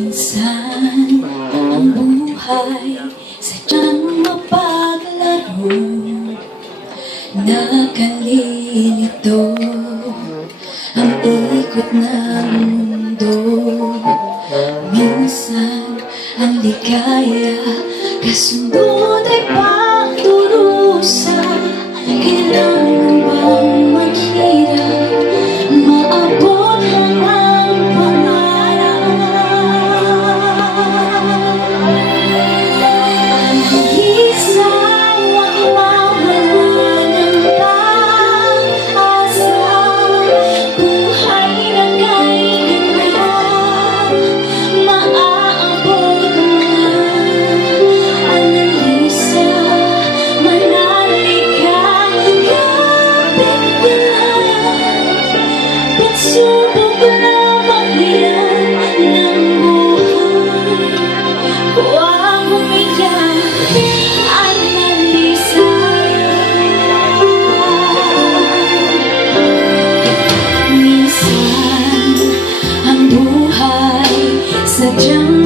Minsan ang buhay sadyang mapaglaro, nakalilito ang ikot ng mundo. Minsan ang ligaya kasunod ay pagdurusa. Kailangan bang maghirap, maabot lang ang pangarap? Ang isang wag mawala ng pag-asa. Buhay na kay ganyan, maaabot na. Analisa, manalik ka, kapit ka lang. Pagsubok lamang yan ng buhay. Huwag umiyak, analisa. Minsan ang buhay sadyang